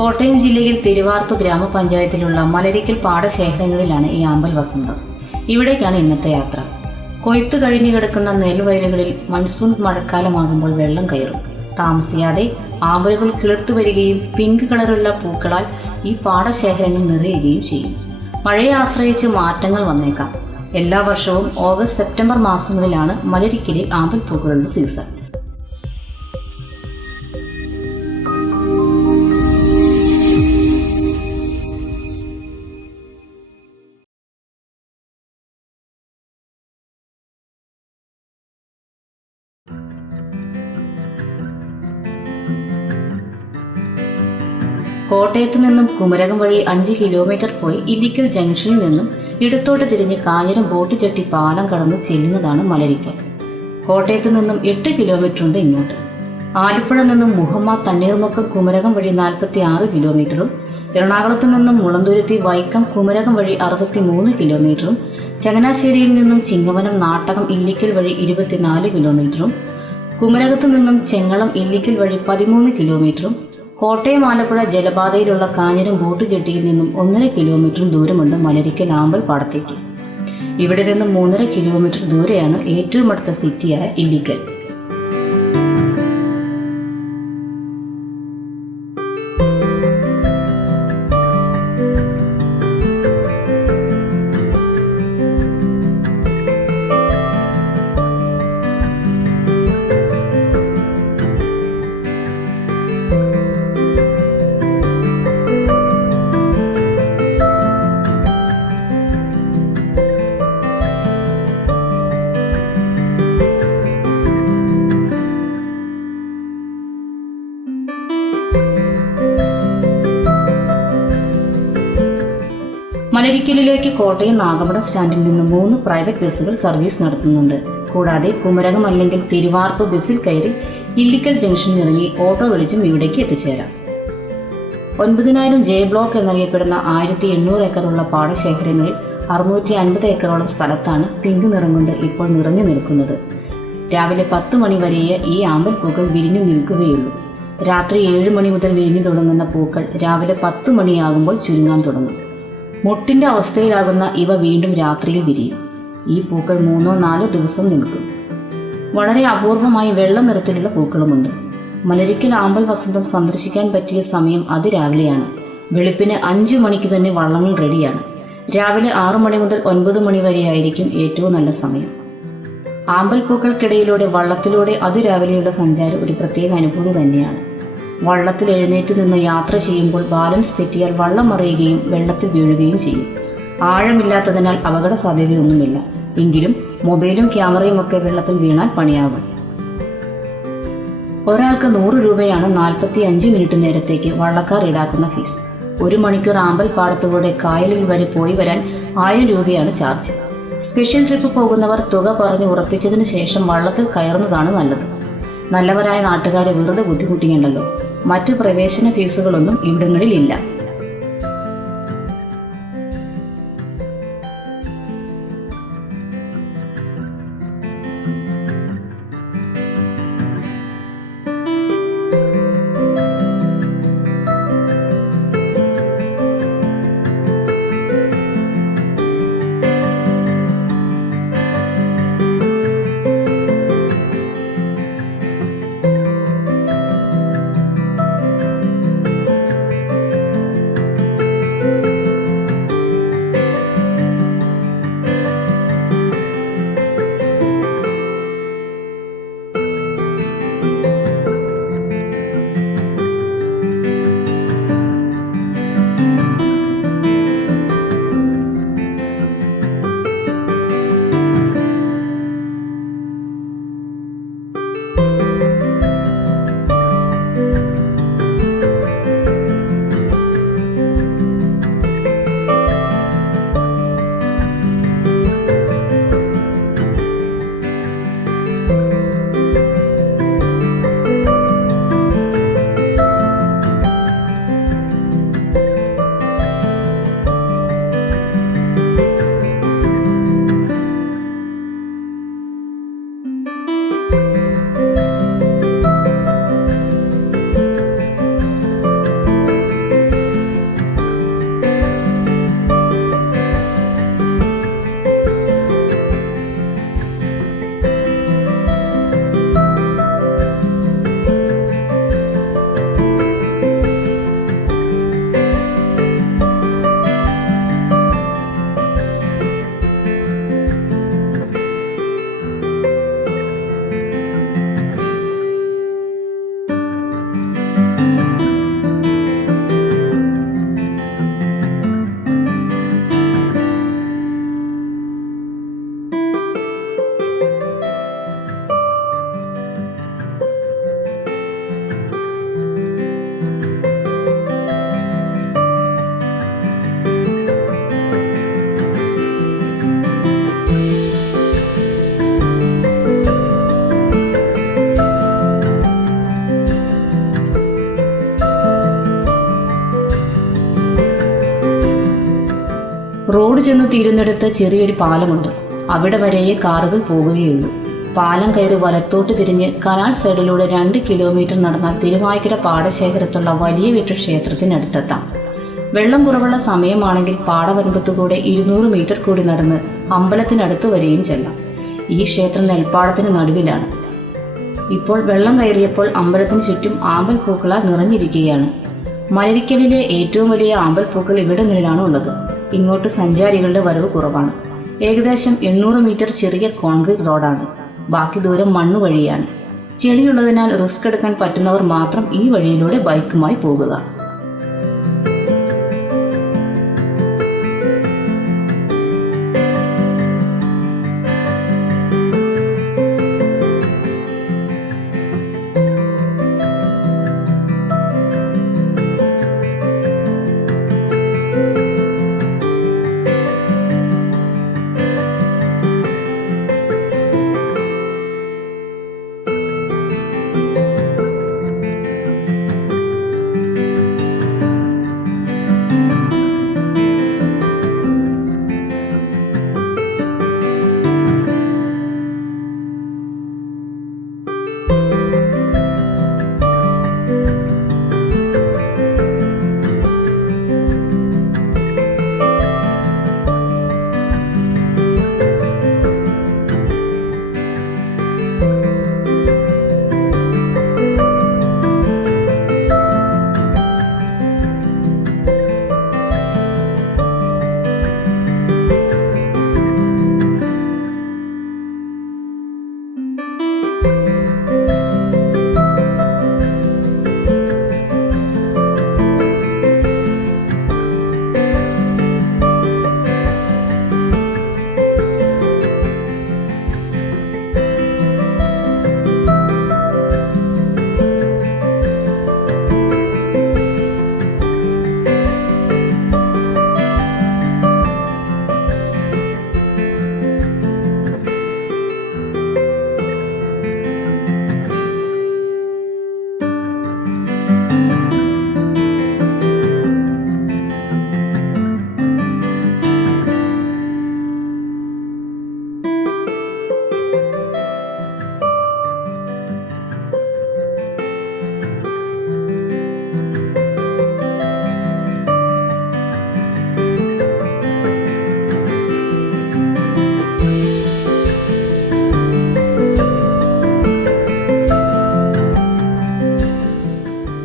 കോട്ടയം ജില്ലയിൽ തിരുവാർപ്പ് ഗ്രാമപഞ്ചായത്തിലുള്ള മലരിക്കൽ പാടശേഖരങ്ങളിലാണ് ഈ ആമ്പൽ വസന്തം. ഇവിടേക്കാണ് ഇന്നത്തെ യാത്ര. കൊയ്ത്ത് കഴിഞ്ഞു കിടക്കുന്ന നെൽവയലുകളിൽ മൺസൂൺ മഴക്കാലമാകുമ്പോൾ വെള്ളം കയറും. താമസിയാതെ ആമ്പലുകൾ കിളിർത്തു വരികയും പിങ്ക് കളറുള്ള പൂക്കളാൽ ഈ പാടശേഖരങ്ങൾ നിറയുകയും ചെയ്യും. മഴയെ ആശ്രയിച്ച് മാറ്റങ്ങൾ വന്നേക്കാം. എല്ലാ വർഷവും ഓഗസ്റ്റ് സെപ്റ്റംബർ മാസങ്ങളിലാണ് മലരിക്കലിൽ ആമ്പൽ പൂക്കളുടെ സീസൺ. കോട്ടയത്ത് നിന്നും കുമരകം വഴി 5 കിലോമീറ്റർ പോയി ഇല്ലിക്കൽ ജംഗ്ഷനിൽ നിന്നും ഇടത്തോട്ട് തിരിഞ്ഞ് കാഞ്ഞിരം ബോട്ട് ജെട്ടി പാലം കടന്ന് ചെല്ലുന്നതാണ് മലരിക്കൽ. കോട്ടയത്ത് നിന്നും 8 കിലോമീറ്റർ ഉണ്ട് ഇങ്ങോട്ട്. ആലപ്പുഴ നിന്നും മുഹമ്മദ് തണ്ണീർമുക്കം കുമരകം വഴി 46 കിലോമീറ്ററും എറണാകുളത്ത് നിന്നും മുളന്തുരുത്തി വൈക്കം കുമരകം വഴി 63 കിലോമീറ്ററും ചങ്ങനാശ്ശേരിയിൽ നിന്നും ചിങ്ങവനം നാട്ടകം ഇല്ലിക്കൽ വഴി 24 കിലോമീറ്ററും കുമരകത്ത് നിന്നും ചെങ്ങളം ഇല്ലിക്കൽ വഴി 13 കിലോമീറ്ററും കോട്ടയം ആലപ്പുഴ ജലപാതയിലുള്ള കാഞ്ഞിരം ബോട്ട് ജെട്ടിയിൽ നിന്നും 1.5 കിലോമീറ്റർ ദൂരമുണ്ട് മലരിക്കൽ ആമ്പൽ പാടത്തേക്ക്. ഇവിടെ നിന്നും 3.5 കിലോമീറ്റർ ദൂരെയാണ് ഏറ്റവും അടുത്ത സിറ്റിയായ ഇല്ലിക്കൽ. മലരിക്കലിലേക്ക് കോട്ടയം നാഗമ്പടം സ്റ്റാൻഡിൽ നിന്ന് 3 പ്രൈവറ്റ് ബസ്സുകൾ സർവീസ് നടത്തുന്നുണ്ട്. കൂടാതെ കുമരകം അല്ലെങ്കിൽ തിരുവാർപ്പ് ബസ്സിൽ കയറി ഇല്ലിക്കൽ ജംഗ്ഷനിൽ ഇറങ്ങി ഓട്ടോ വിളിച്ചും ഇവിടേക്ക് എത്തിച്ചേരാം. 9000 ജെ ബ്ലോക്ക് എന്നറിയപ്പെടുന്ന 1800 ഏക്കറുള്ള പാടശേഖരങ്ങളിൽ 650 ഏക്കറോളം സ്ഥലത്താണ് പിങ്ക് നിറം കൊണ്ട് ഇപ്പോൾ നിറഞ്ഞു നിൽക്കുന്നത്. രാവിലെ 10 മണി വരെയേ ഈ ആമ്പൽ പൂക്കൾ വിരിഞ്ഞു നിൽക്കുകയുള്ളൂ. രാത്രി 7 മണി മുതൽ വിരിഞ്ഞു തുടങ്ങുന്ന പൂക്കൾ രാവിലെ 10 മണിയാകുമ്പോൾ ചുരുങ്ങാൻ തുടങ്ങും. മൊട്ടിൻ്റെ അവസ്ഥയിലാകുന്ന ഇവ വീണ്ടും രാത്രിയിൽ വിരിയും. ഈ പൂക്കൾ 3-4 ദിവസം നിൽക്കും. വളരെ അപൂർവമായി വെള്ള നിറത്തിലുള്ള പൂക്കളുമുണ്ട്. മലരിക്കൽ ആമ്പൽ വസന്തം സന്ദർശിക്കാൻ പറ്റിയ സമയം അതിരാവിലെയാണ്. വെളുപ്പിന് 5 മണിക്ക് തന്നെ വള്ളങ്ങൾ റെഡിയാണ്. രാവിലെ 6 മണി മുതൽ 9 മണി വരെയായിരിക്കും ഏറ്റവും നല്ല സമയം. ആമ്പൽ പൂക്കൾക്കിടയിലൂടെ വള്ളത്തിലൂടെ അതിരാവിലെയുള്ള സഞ്ചാരം ഒരു പ്രത്യേക അനുഭൂതി തന്നെയാണ്. വള്ളത്തിൽ എഴുന്നേറ്റ് നിന്ന് യാത്ര ചെയ്യുമ്പോൾ ബാലൻസ് തെറ്റിയാൽ വള്ളം മറിയുകയും വെള്ളത്തിൽ വീഴുകയും ചെയ്യും. ആഴമില്ലാത്തതിനാൽ അപകട സാധ്യതയൊന്നുമില്ല. എങ്കിലും മൊബൈലും ക്യാമറയും ഒക്കെ വെള്ളത്തിൽ വീണാൽ പണിയാകും. ഒരാൾക്ക് 100 രൂപയാണ് 45 മിനിറ്റ് നേരത്തേക്ക് വള്ളക്കാർ ഈടാക്കുന്ന ഫീസ്. 1 മണിക്കൂർ ആമ്പൽ പാടത്തുകൂടെ കായലിൽ വരെ പോയി വരാൻ 1000 രൂപയാണ് ചാർജ്. സ്പെഷ്യൽ ട്രിപ്പ് പോകുന്നവർ തുക പറഞ്ഞ് ഉറപ്പിച്ചതിന് ശേഷം വള്ളത്തിൽ കയറുന്നതാണ് നല്ലത്. നല്ലവരായ നാട്ടുകാരെ വെറുതെ ബുദ്ധിമുട്ടിക്കേണ്ടല്ലോ. മറ്റ് പ്രവേശന ഫീസുകളൊന്നും ഇവിടങ്ങളിലില്ല. റോഡ് ചെന്ന് തീരുന്നിടത്ത് ചെറിയൊരു പാലമുണ്ട്. അവിടെ വരെയേ കാറുകൾ പോകുകയുള്ളൂ. പാലം കയറി വലത്തോട്ട് തിരിഞ്ഞ് കനാൽ സൈഡിലൂടെ 2 കിലോമീറ്റർ നടന്നാൽ തിരുവായ്ക്കര പാടശേഖരത്തുള്ള വലിയ വീട്ടു ക്ഷേത്രത്തിനടുത്തെത്താം. വെള്ളം കുറവുള്ള സമയമാണെങ്കിൽ പാടവരമ്പത്തുകൂടെ 200 മീറ്റർ കൂടി നടന്ന് അമ്പലത്തിനടുത്ത് വരെയും ചെല്ലാം. ഈ ക്ഷേത്രം നെൽപ്പാടത്തിന് നടുവിലാണ്. ഇപ്പോൾ വെള്ളം കയറിയപ്പോൾ അമ്പലത്തിന് ചുറ്റും ആമ്പൽ പൂക്കളാൽ നിറഞ്ഞിരിക്കുകയാണ്. മലരിക്കലിലെ ഏറ്റവും വലിയ ആമ്പൽ പൂക്കൾ ഇവിടങ്ങളിലാണ് ഉള്ളത്. ഇങ്ങോട്ട് സഞ്ചാരികളുടെ വരവ് കുറവാണ്. ഏകദേശം 800 മീറ്റർ ചെറിയ കോൺക്രീറ്റ് റോഡാണ്. ബാക്കി ദൂരം മണ്ണ് വഴിയാണ്. ചെളിയുള്ളതിനാൽ റിസ്ക് എടുക്കാൻ പറ്റുന്നവർ മാത്രം ഈ വഴിയിലൂടെ ബൈക്കുമായി പോകുക.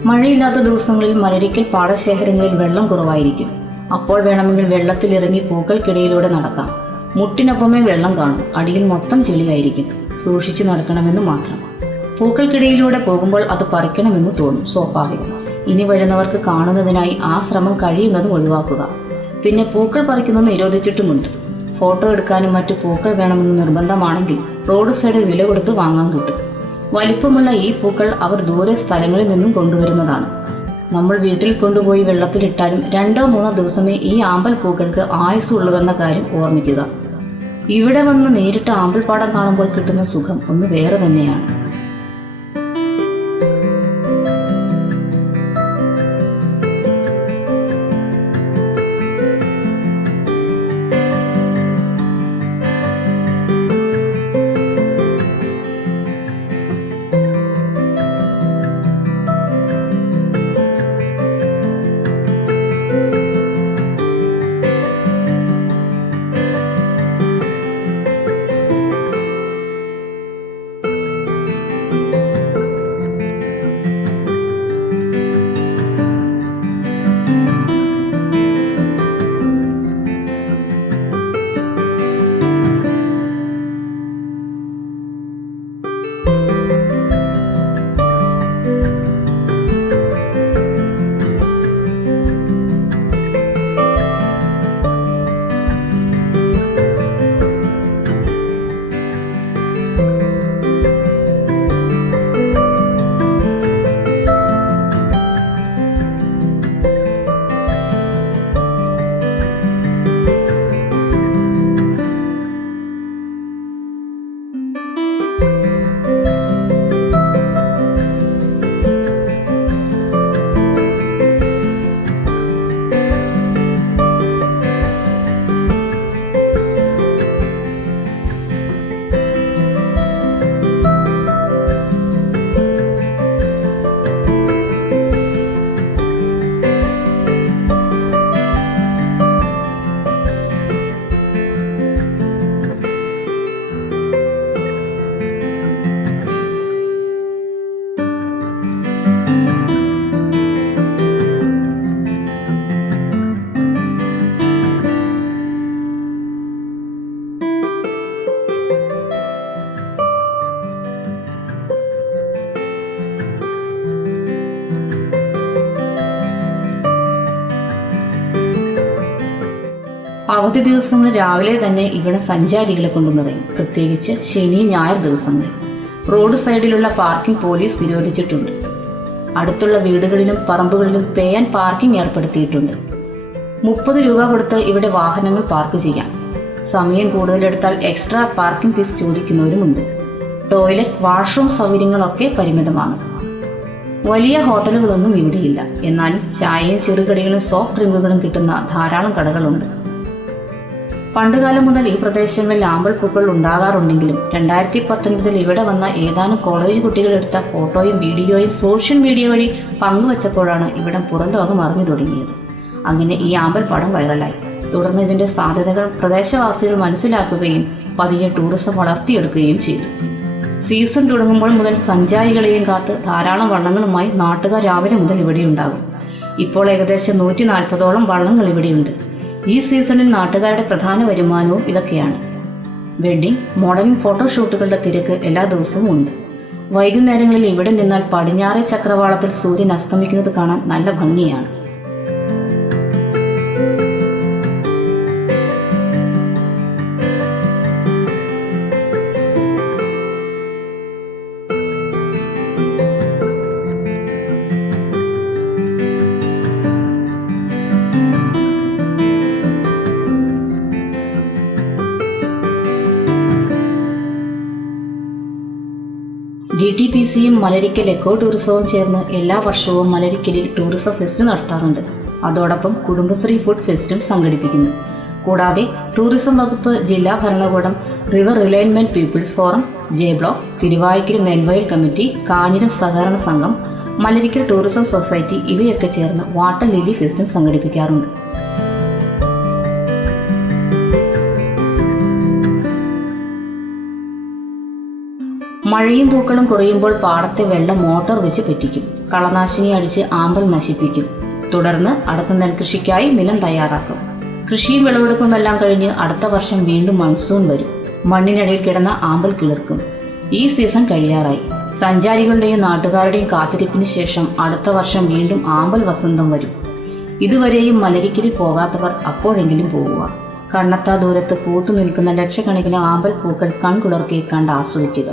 മഴയില്ലാത്ത ദിവസങ്ങളിൽ മലരിക്കൽ പാടശേഖരങ്ങളിൽ വെള്ളം കുറവായിരിക്കും. അപ്പോൾ വേണമെങ്കിൽ വെള്ളത്തിലിറങ്ങി പൂക്കൾക്കിടയിലൂടെ നടക്കാം. മുട്ടിനൊപ്പമേ വെള്ളം കാണും. അടിയിൽ മൊത്തം ചെളിയായിരിക്കും. സൂക്ഷിച്ചു നടക്കണമെന്ന് മാത്രം. പൂക്കൾക്കിടയിലൂടെ പോകുമ്പോൾ അത് പറിക്കണമെന്ന് തോന്നും, സ്വാഭാവികം. ഇനി വരുന്നവർക്ക് കാണുന്നതിനായി ആ ശ്രമം കഴിയുന്നതും ഒഴിവാക്കുക. പിന്നെ പൂക്കൾ പറിക്കുന്നത് നിരോധിച്ചിട്ടുമുണ്ട്. ഫോട്ടോ എടുക്കാനും മറ്റു പൂക്കൾ വേണമെന്ന് നിർബന്ധമാണെങ്കിൽ റോഡ് സൈഡിൽ വില കൊടുത്ത് വാങ്ങാൻ കിട്ടും. വലിപ്പമുള്ള ഈ പൂക്കൾ അവർ ദൂരെ സ്ഥലങ്ങളിൽ നിന്നും കൊണ്ടുവരുന്നതാണ്. നമ്മൾ വീട്ടിൽ കൊണ്ടുപോയി വെള്ളത്തിലിട്ടാലും 2-3 ദിവസമേ ഈ ആമ്പൽ പൂക്കൾക്ക് ആയുസ്സുള്ളൂവെന്ന കാര്യം ഓർമ്മിക്കുക. ഇവിടെ വന്ന് നേരിട്ട് ആമ്പൽപ്പാടം കാണുമ്പോൾ കിട്ടുന്ന സുഖം ഒന്ന് വേറെ തന്നെയാണ്. അവധി ദിവസങ്ങളിൽ രാവിലെ തന്നെ ഇവിടെ സഞ്ചാരികളെ കൊണ്ട് നിറയും, പ്രത്യേകിച്ച് ശനി ഞായർ ദിവസങ്ങളിൽ. റോഡ് സൈഡിലുള്ള പാർക്കിംഗ് പോലീസ് നിരോധിച്ചിട്ടുണ്ട്. അടുത്തുള്ള വീടുകളിലും പറമ്പുകളിലും പേ ആൻഡ് പാർക്കിംഗ് ഏർപ്പെടുത്തിയിട്ടുണ്ട്. 30 രൂപ കൊടുത്ത് ഇവിടെ വാഹനങ്ങൾ പാർക്ക് ചെയ്യാം. സമയം കൂടുതലെടുത്താൽ എക്സ്ട്രാ പാർക്കിംഗ് ഫീസ് ചോദിക്കുന്നവരുമുണ്ട്. ടോയ്ലറ്റ്, വാഷ്റൂം സൗകര്യങ്ങളൊക്കെ പരിമിതമാണ്. വലിയ ഹോട്ടലുകളൊന്നും ഇവിടെയില്ല. എന്നാലും ചായയും ചെറുകടികളും സോഫ്റ്റ് ഡ്രിങ്കുകളും കിട്ടുന്ന ധാരാളം കടകളുണ്ട്. പണ്ടുകാലം മുതൽ ഈ പ്രദേശങ്ങളിൽ ആമ്പൽ പൂക്കൾ ഉണ്ടാകാറുണ്ടെങ്കിലും 2019 ഇവിടെ വന്ന ഏതാനും കോളേജ് കുട്ടികളെടുത്ത ഫോട്ടോയും വീഡിയോയും സോഷ്യൽ മീഡിയ വഴി പങ്കുവച്ചപ്പോഴാണ് ഇവിടം പുറം ലോകം അറിഞ്ഞു തുടങ്ങിയത്. അങ്ങനെ ഈ ആമ്പൽ പടം വൈറലായി. തുടർന്ന് ഇതിന്റെ സാധ്യതകൾ പ്രദേശവാസികൾ മനസ്സിലാക്കുകയും പതിയെ ടൂറിസം വളർത്തിയെടുക്കുകയും ചെയ്തു. സീസൺ തുടങ്ങുമ്പോൾ മുതൽ സഞ്ചാരികളെയും കാത്ത് ധാരാളം വള്ളങ്ങളുമായി നാട്ടുകാർ രാവിലെ മുതൽ ഇവിടെ ഉണ്ടാകും. ഇപ്പോൾ ഏകദേശം 140ഓളം വള്ളങ്ങൾ ഇവിടെയുണ്ട്. ഈ സീസണിൽ നാട്ടുകാരുടെ പ്രധാന വരുമാനവും ഇതൊക്കെയാണ്. വെഡ്ഡിംഗ്, മോഡലിംഗ്, ഫോട്ടോഷൂട്ടുകളുടെ തിരക്ക് എല്ലാ ദിവസവും ഉണ്ട്. വൈകുന്നേരങ്ങളിൽ ഇവിടെ നിന്നാൽ പടിഞ്ഞാറേ ചക്രവാളത്തിൽ സൂര്യൻ അസ്തമിക്കുന്നത് കാണാൻ നല്ല ഭംഗിയാണ്. DTPCയും മലരിക്കൽ എക്കോ ടൂറിസവും ചേർന്ന് എല്ലാ വർഷവും മലരിക്കലിൽ ടൂറിസം ഫെസ്റ്റ് നടത്താറുണ്ട്. അതോടൊപ്പം കുടുംബശ്രീ ഫുഡ് ഫെസ്റ്റും സംഘടിപ്പിക്കുന്നു. കൂടാതെ ടൂറിസം വകുപ്പ്, ജില്ലാ ഭരണകൂടം, river realignment people's forum, J block, Thiruvaikkal നെൽവയൽ കമ്മിറ്റി, കാഞ്ഞിരം സഹകരണ സംഘം, മലരിക്കൽ ടൂറിസം സൊസൈറ്റി ഇവയൊക്കെ ചേർന്ന് വാട്ടർ ലില്ലി ഫെസ്റ്റും സംഘടിപ്പിക്കാറുണ്ട്. മഴയും പൂക്കളും കുറയുമ്പോൾ പാടത്തെ വെള്ളം മോട്ടോർ വെച്ച് പറ്റിക്കും. കളനാശിനി അടിച്ച് ആമ്പൽ നശിപ്പിക്കും. തുടർന്ന് അടുത്ത നെൽകൃഷിക്കായി നിലം തയ്യാറാക്കും. കൃഷിയും വിളവെടുപ്പുമെല്ലാം കഴിഞ്ഞ് അടുത്ത വർഷം വീണ്ടും മൺസൂൺ വരും. മണ്ണിനടിയിൽ കിടന്ന ആമ്പൽ കിളിർക്കും. ഈ സീസൺ കഴിയാറായി. സഞ്ചാരികളുടെയും നാട്ടുകാരുടെയും കാത്തിരിപ്പിന് ശേഷം അടുത്ത വർഷം വീണ്ടും ആമ്പൽ വസന്തം വരും. ഇതുവരെയും മലരിക്കലിൽ പോകാത്തവർ അപ്പോഴെങ്കിലും പോകുക. കണ്ണെത്താ ദൂരത്ത് പൂത്തു നിൽക്കുന്ന ലക്ഷക്കണക്കിന് ആമ്പൽ പൂക്കൾ കൺകുളിർക്കെ കണ്ട് ആസ്വദിക്കുക.